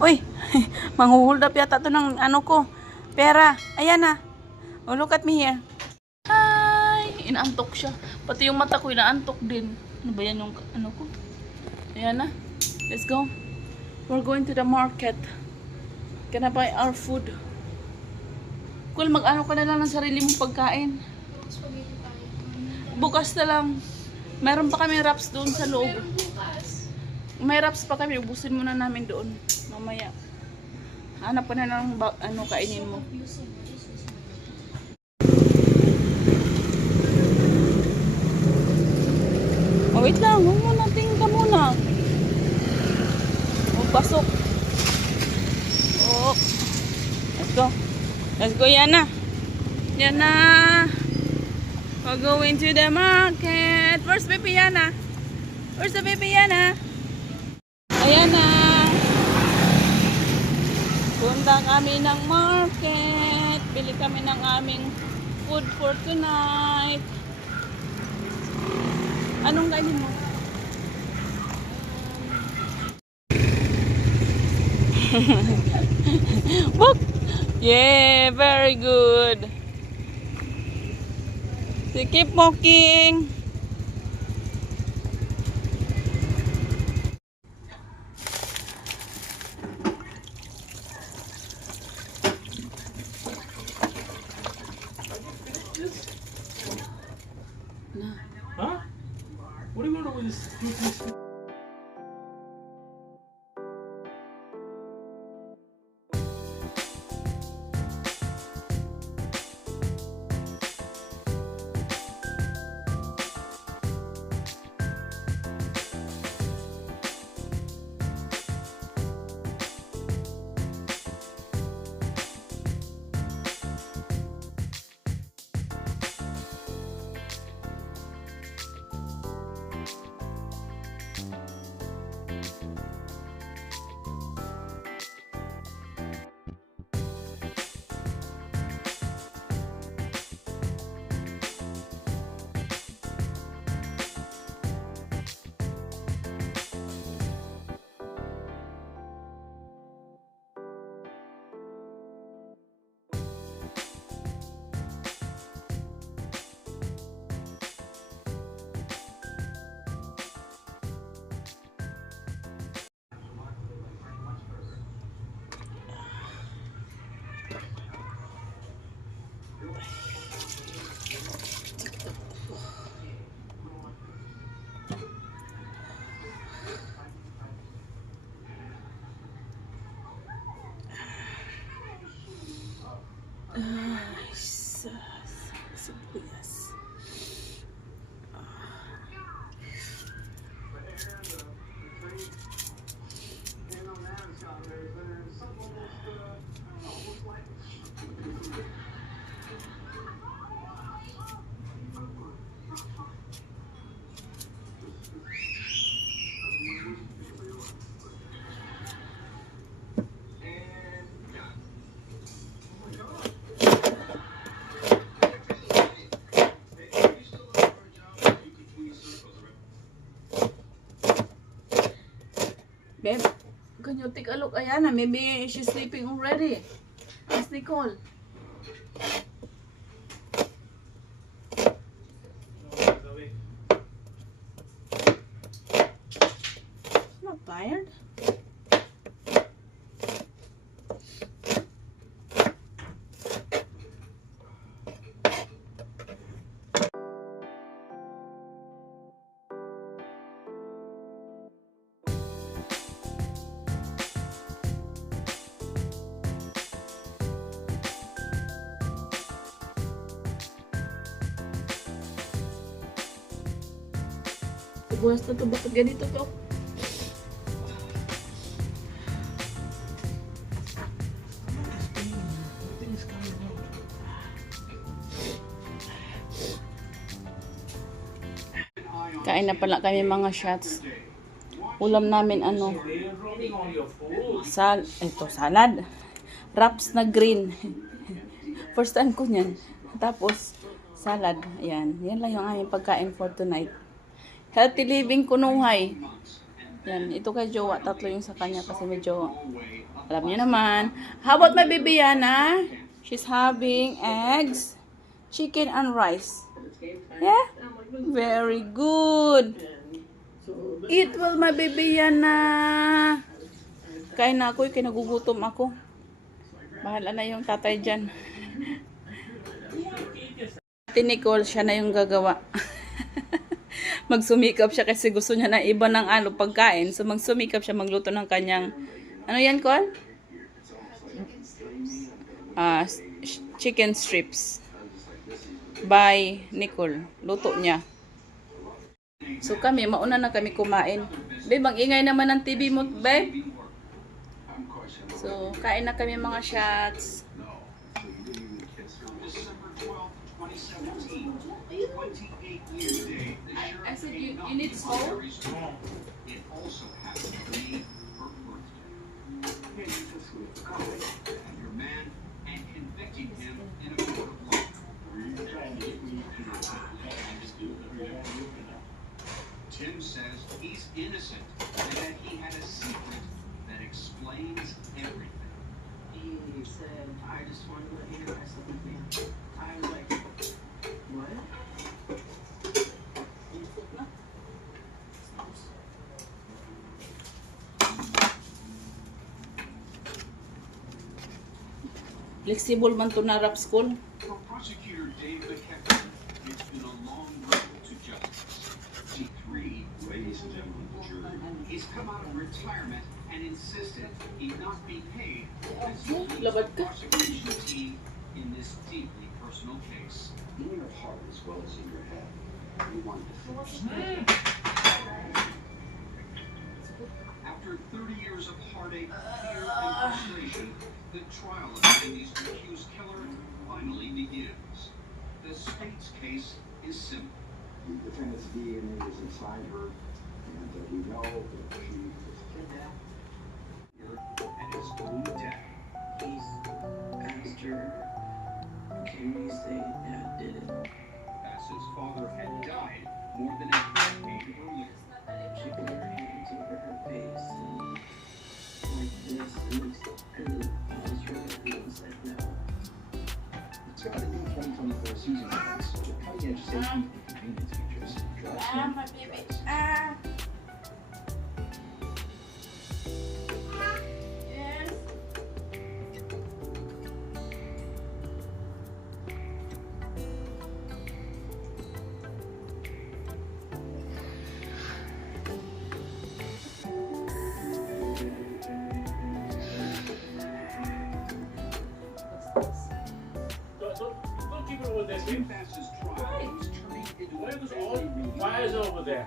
Uy, manghuhold up yata to ng ano ko. Pera. Ayan na. Oh, look at me here. Hi! Inaantok siya. Pati yung mata ko inaantok din. Ano ba yan yung ano ko? Ayan na. Let's go. We're going to the market. Gonna buy our food. Cool, mag-ano ka na lang ng sarili mong pagkain. Bukas na lang. Meron pa kami wraps doon sa loob. May wraps pa kami. Ubusin muna namin doon. Mamaya. Hanap ka na lang ano kainin mo. Oh, wait lang. Huwag muna. Tingin ka muna. Oh, pasok. Oh. Let's go. Let's go, Yana. Yana. We're going to the market. Where's baby Yana? Where's the baby Yana? Ayan na. Punta kami ng market. Bili kami ng aming food for tonight. Anong kainin mo? Look! Yeah, very good. So keep walking. Huh? What are you gonna do with this? Sibuyas. Babe, can you take a look? Ayana, maybe she's sleeping already. Ask Nicole. Not tired? Buwas na to, bakit ganito to? Kain na pala kami mga shots. Ulam namin ano? Salad. Wraps na green. First time ko niyan. Tapos salad. Ayan. Yan lang yung aming pagkain for tonight. Healthy living kunuhay. Yan, ito kay Jowa. 3 yung sa kanya kasi may Jowa. Alam niyo naman. How about my baby Yana? She's having eggs, chicken, and rice. Yeah? Very good. Eat well, my baby Yana. Kain na ako, kinagugutom ako. Bahala na yung tatay dyan. Ate Nicole, siya na yung gagawa. Magsumikap siya kasi gusto niya na iba ng pagkain. So magsumikap siya magluto ng kanyang, ano yan, Col? Chicken strips. By Nicole. Luto niya. So kami, mauna na kami kumain. Babe, ang ingay naman ng TV mo, babe. So, kain na kami mga shots. I said you need salt? Tim says he's innocent and that he had a secret that explains everything. He said, I just wanted to let you know I slept with man. I was like, what? Flexible man to na rap school. For prosecutor Dave McKechnie, it's been a long road to justice. T3, ladies and gentlemen of the jury, he's come out of retirement and insisted he not be paid as he leads the prosecution team in this deeply personal case. In your heart as well as in your head, you want to finish. After 30 years of heartache, fear, and frustration, the trial of Andy's accused killer finally begins. The state's case is simple. The defendant's DNA is inside her, and we know that she was kidnapped. And his own death. He's asked her, can we say Dad did it? Bassett's father had died more than a decade earlier. She put her hands over her face and like this, and I was trying to do and said no. It's got a new 2024 season pass with cutting-edge safety and convenience features. My baby. Yes. Don't keep it over there, Tim babe. Bass's trial was turning into Why a was deadly all reunion. fires over there?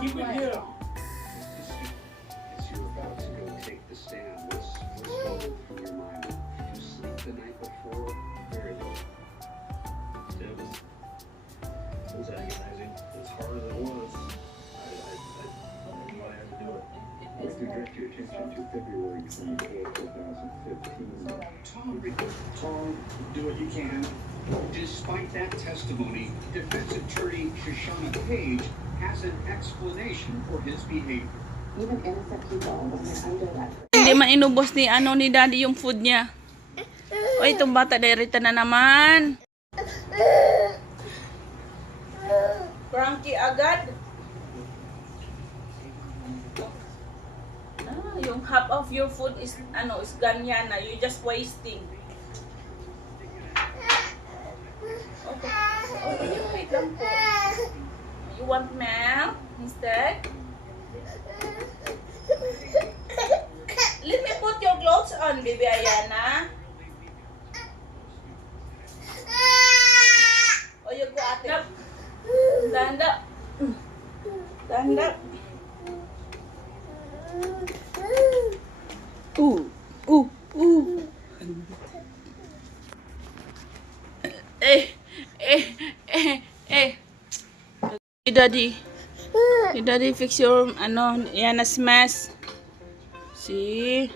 Keep it here. As you're about to go take the stand, what's going through your mind? Did you sleep the night before? Very little. It was agonizing. As hard as it was, I knew I had to do it. I'd like to direct your attention to February 24, 2015. Tom, do what you can. Despite that testimony, defense attorney Shoshana Page has an explanation for his behavior. Even innocent people, when they're under that Hindi man inubos ni ni daddy yung food niya. O itong bata dirita na naman. Cranky agad. Yung half of your food is is ganyan na. You just wasting. Okay. Okay, wait lang po. You want milk instead? Let me put your gloves on, baby Ayana. O, you go ate. Stand up. Stand up. Ooh. Ooh. Ooh. Eh. Hey, Daddy. Hey, Daddy, fix your, Yana's mess. See?